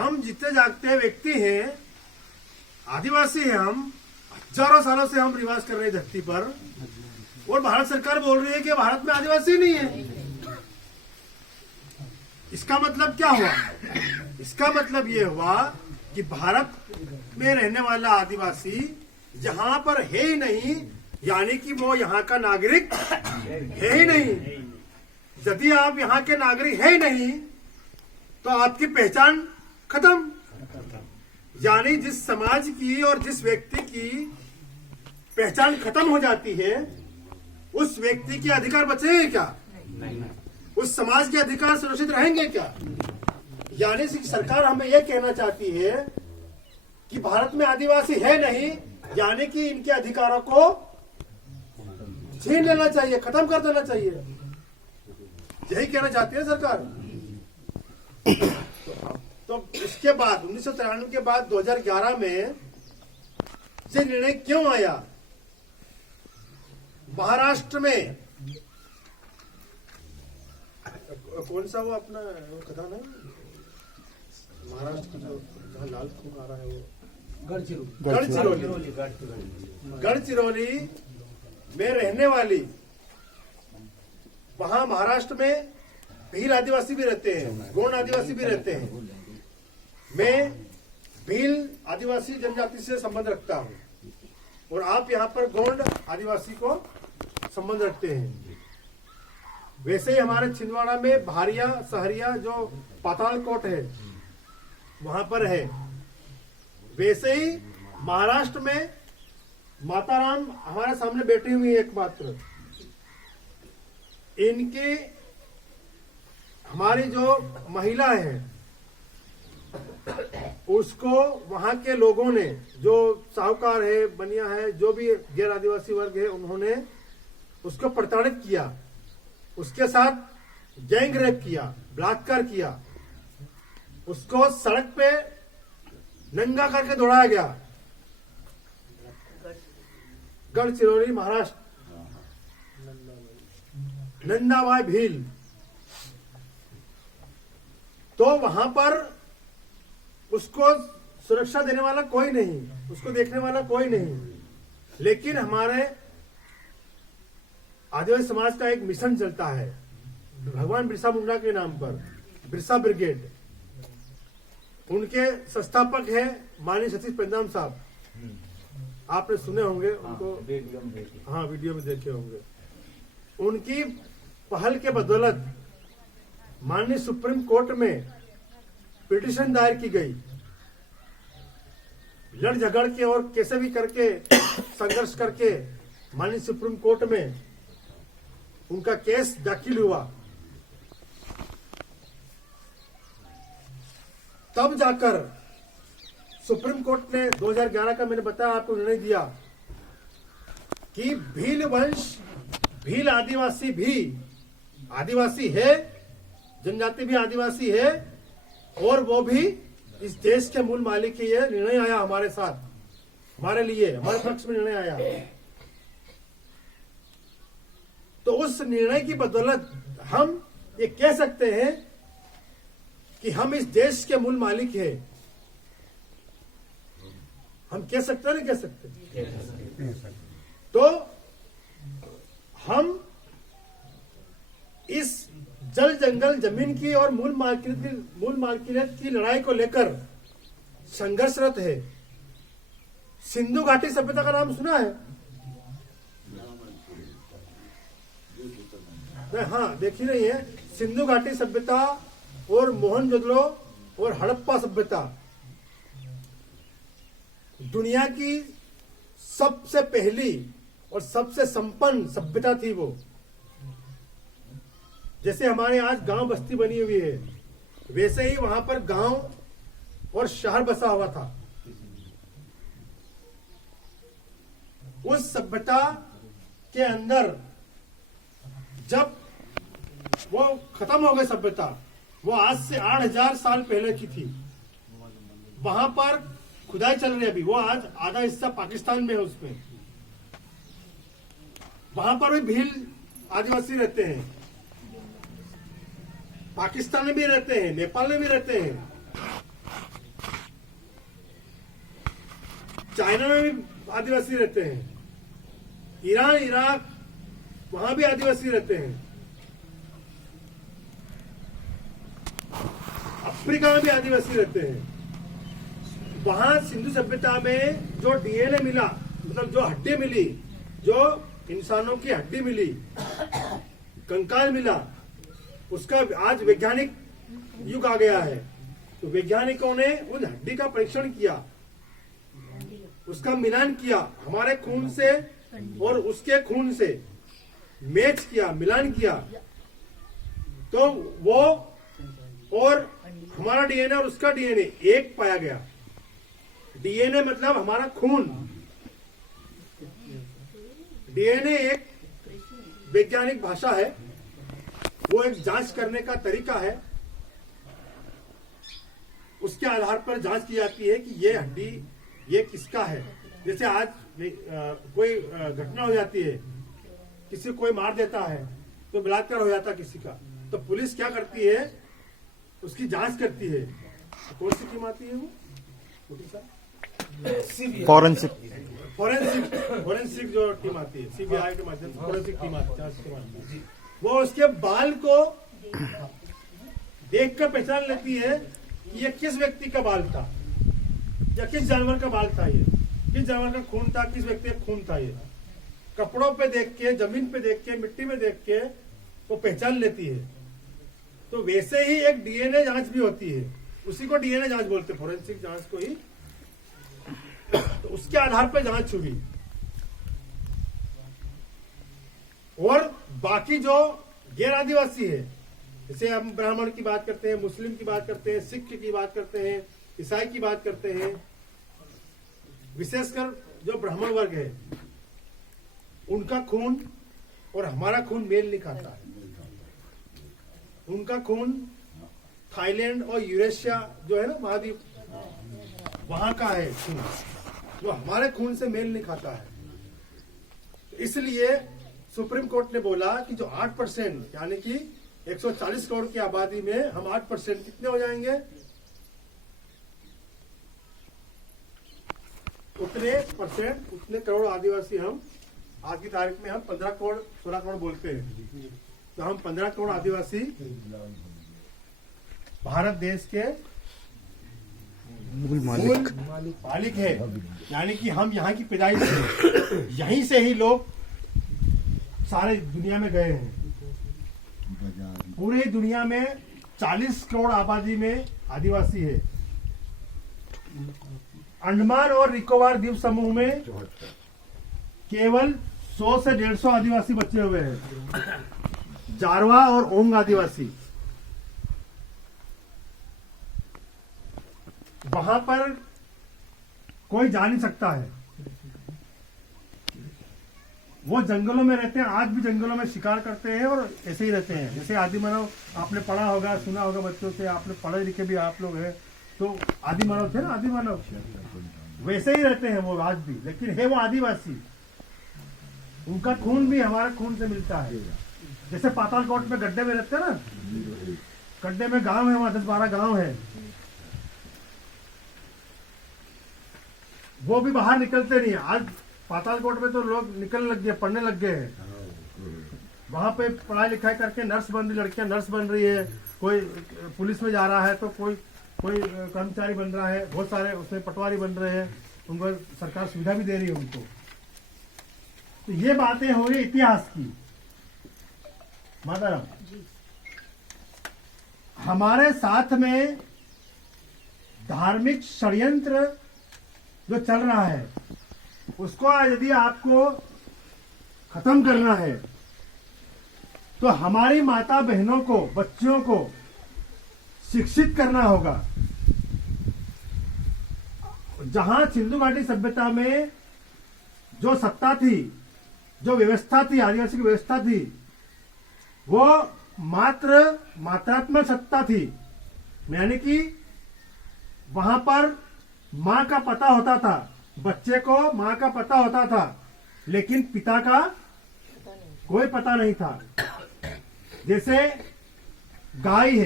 हम जीते जागते व्यक्ति हैं, आदिवासी हैं, हम हजारों सालों से हम निवास कर रहे हैं धरती पर, और भारत सरकार बोल रही है कि भारत में आदिवासी नहीं है। इसका मतलब क्या हुआ? इसका मतलब ये हुआ कि भारत में रहने वाला आदिवासी यहाँ पर है ही नहीं, यानी कि वो यहाँ का नागरिक है ही नहीं। यदि आप यहाँ के नागरिक है ही नहीं तो आपकी पहचान खत्म। यानी जिस समाज की और जिस व्यक्ति की पहचान खत्म हो जाती है, उस व्यक्ति के अधिकार बचेंगे क्या? उस समाज के अधिकार सुरक्षित रहेंगे क्या? यानी सरकार हमें यह कहना चाहती है कि भारत में आदिवासी है नहीं, यानी कि इनके अधिकारों को छीन लेना चाहिए, खत्म कर देना चाहिए। यही कहना चाहती है सरकार। तो इसके बाद 1993 के बाद 2011 में ये निर्णय क्यों आया? महाराष्ट्र में कौन सा वो अपना कथा नहीं, महाराष्ट्र जो जहाँ लाल खून आ रहा है वो गढ़चिरौली में रहने वाली, वहां महाराष्ट्र में भील आदिवासी भी रहते हैं, गोंड आदिवासी भी रहते हैं। मैं भील आदिवासी जनजाति से संबंध रखता हूं और आप यहाँ पर गोंड आदिवासी को संबंध रखते हैं। वैसे ही हमारे छिंदवाड़ा में भारिया सहरिया जो पातालकोट है वहां पर है। वैसे ही महाराष्ट्र में माताराम हमारे सामने बैठी हुई है एकमात्र, इनके हमारी जो महिला है उसको वहां के लोगों ने, जो साहूकार है, बनिया है, जो भी गैर आदिवासी वर्ग है, उन्होंने उसको प्रताड़ित किया, उसके साथ गैंग रेप किया, बलात्कार किया, उसको सड़क पे नंगा करके दौड़ाया गया। गढ़चिरौली महाराष्ट्र, नंदाबाई भील। तो वहां पर उसको सुरक्षा देने वाला कोई नहीं, उसको देखने वाला कोई नहीं। लेकिन हमारे आदिवासी समाज का एक मिशन चलता है भगवान बिरसा मुंडा के नाम पर, बिरसा ब्रिगेड। उनके संस्थापक है माननीय सतीश पेंदाम साहब, आपने सुने होंगे उनको, हाँ वीडियो में देखे होंगे। उनकी पहल के बदौलत माननीय सुप्रीम कोर्ट में पिटीशन दायर की गई, लड़ झगड़ के और कैसे भी करके संघर्ष करके माननीय सुप्रीम कोर्ट में उनका केस दाखिल हुआ। तब जाकर सुप्रीम कोर्ट ने 2011 का, मैंने बताया आपको, निर्णय दिया कि भील वंश, भील आदिवासी भी आदिवासी है, जनजाति भी आदिवासी है, और वो भी इस देश के मूल मालिक है। ये निर्णय आया हमारे साथ, हमारे लिए, हमारे पक्ष में निर्णय आया। तो उस निर्णय की बदौलत हम ये कह सकते हैं कि हम इस देश के मूल मालिक हैं। हम कह सकते हैं, नहीं कह सकते? तो हम इस जल जंगल जमीन की और मूल मालकियत की लड़ाई को लेकर संघर्षरत है। सिंधु घाटी सभ्यता का नाम सुना है? हाँ, देख ही रही है। सिंधु घाटी सभ्यता और मोहनजोदड़ो और हड़प्पा सभ्यता दुनिया की सबसे पहली और सबसे संपन्न सभ्यता थी। वो जैसे हमारे आज गांव बस्ती बनी हुई है, वैसे ही वहां पर गांव और शहर बसा हुआ था। उस सभ्यता के अंदर जब वो खत्म हो गई सभ्यता, वो आज से 8000 साल पहले की थी। वहां पर खुदाई चल रही है अभी, वो आज आधा हिस्सा पाकिस्तान में है। उसमें वहां पर भी भील आदिवासी रहते हैं, पाकिस्तान में भी रहते हैं, नेपाल में भी रहते हैं। चाइना में भी आदिवासी रहते हैं, ईरान, इराक, वहां भी आदिवासी रहते हैं, अफ्रीका में भी आदिवासी रहते हैं। वहां सिंधु सभ्यता में जो डीएनए मिला, मतलब जो हड्डी मिली, जो इंसानों की हड्डी मिली, कंकाल मिला, उसका आज वैज्ञानिक युग आ गया है। तो वैज्ञानिकों ने उन हड्डी का परीक्षण किया, उसका मिलान किया हमारे खून से और उसके खून से, मैच किया, मिलान किया, तो वो और हमारा डीएनए और उसका डीएनए एक पाया गया। डीएनए मतलब हमारा खून, डीएनए एक वैज्ञानिक भाषा है, वो एक जांच करने का तरीका है। उसके आधार पर जांच की जाती है कि ये हड्डी ये किसका है। जैसे आज कोई घटना हो जाती है, किसी कोई मार देता है, तो बलात्कार हो जाता किसी का, तो पुलिस क्या करती है, उसकी जांच करती है। तो कौन सी टीम आती है वो? फॉरेंसिक फॉरेंसिक जो टीम आती है, सीबीआई के माध्यम से फॉरेंसिक टीम आती है, वो उसके बाल को देखकर पहचान लेती है कि ये किस व्यक्ति का बाल था या किस जानवर का बाल था, ये किस जानवर का खून था, किस व्यक्ति का खून था। ये कपड़ों पे देख के, जमीन पे देख के, मिट्टी में देख के वो पहचान लेती है। तो वैसे ही एक डीएनए जांच भी होती है, उसी को डीएनए जांच बोलते हैं, फॉरेंसिक जांच को ही। तो उसके आधार पर जांच हुई। और बाकी जो गैर आदिवासी है, जैसे हम ब्राह्मण की बात करते हैं, मुस्लिम की बात करते हैं, सिख की बात करते हैं, ईसाई की बात करते हैं, विशेषकर जो ब्राह्मण वर्ग है, उनका खून और हमारा खून मेल नहीं खाता है। उनका खून थाईलैंड और यूरेशिया जो है ना महाद्वीप, वहां का है खून, जो हमारे खून से मेल नहीं खाता है। इसलिए सुप्रीम कोर्ट ने बोला कि जो 8% यानी कि 140 करोड़ की आबादी में हम 8% कितने हो जाएंगे, उतने करोड़ आदिवासी हम आज की तारीख में हम 15 करोड़ 16 करोड़ बोलते हैं। तो हम 15 करोड़ आदिवासी भारत देश के मूल मालिक है। यानी कि हम यहाँ की पैदाइश है, यहीं से ही लोग सारे दुनिया में गए हैं। पूरी दुनिया में 40 करोड़ आबादी में आदिवासी है। अंडमान और निकोबार द्वीप समूह में केवल 100 से 150 आदिवासी बचे हुए हैं, जारवा और ओंग आदिवासी। वहां पर कोई जा नहीं सकता है, वो जंगलों में रहते हैं, आज भी जंगलों में शिकार करते हैं और ऐसे ही रहते हैं। जैसे आदि मानव आपने पढ़ा होगा, सुना होगा बच्चों से, आपने पढ़े लिखे भी आप लोग हैं, तो आदि मानव थे ना, आदि मानव वैसे ही रहते हैं वो आज भी, लेकिन है वो आदिवासी। उनका खून भी हमारा खून से मिलता है। जैसे पातालकोट में गड्ढे में रहते हैं ना, गड्ढे में गांव है, वहां 10-12 गांव है, वो भी बाहर निकलते नहीं है। आज पातालकोट में तो लोग निकलने लग गए, पढ़ने लग गए हैं। वहां पे पढ़ाई लिखाई करके नर्स बन रही, लड़कियां नर्स बन रही है, कोई पुलिस में जा रहा है, तो कोई कर्मचारी बन रहा है, बहुत सारे उसमें पटवारी बन रहे हैं, उनको सरकार सुविधा भी दे रही है उनको। तो ये बातें हो रही इतिहास की। माताराम, हमारे साथ में धार्मिक षड्यंत्र जो चल रहा है, उसको यदि आपको खत्म करना है, तो हमारी माता बहनों को, बच्चियों को शिक्षित करना होगा। जहां सिंधु घाटी सभ्यता में जो सत्ता थी, जो व्यवस्था थी, आदिवासी की व्यवस्था थी, वो मात्रात्मक सत्ता थी। यानी कि वहां पर माँ का पता होता था, बच्चे को माँ का पता होता था, लेकिन पिता का कोई पता नहीं था। जैसे गाय है,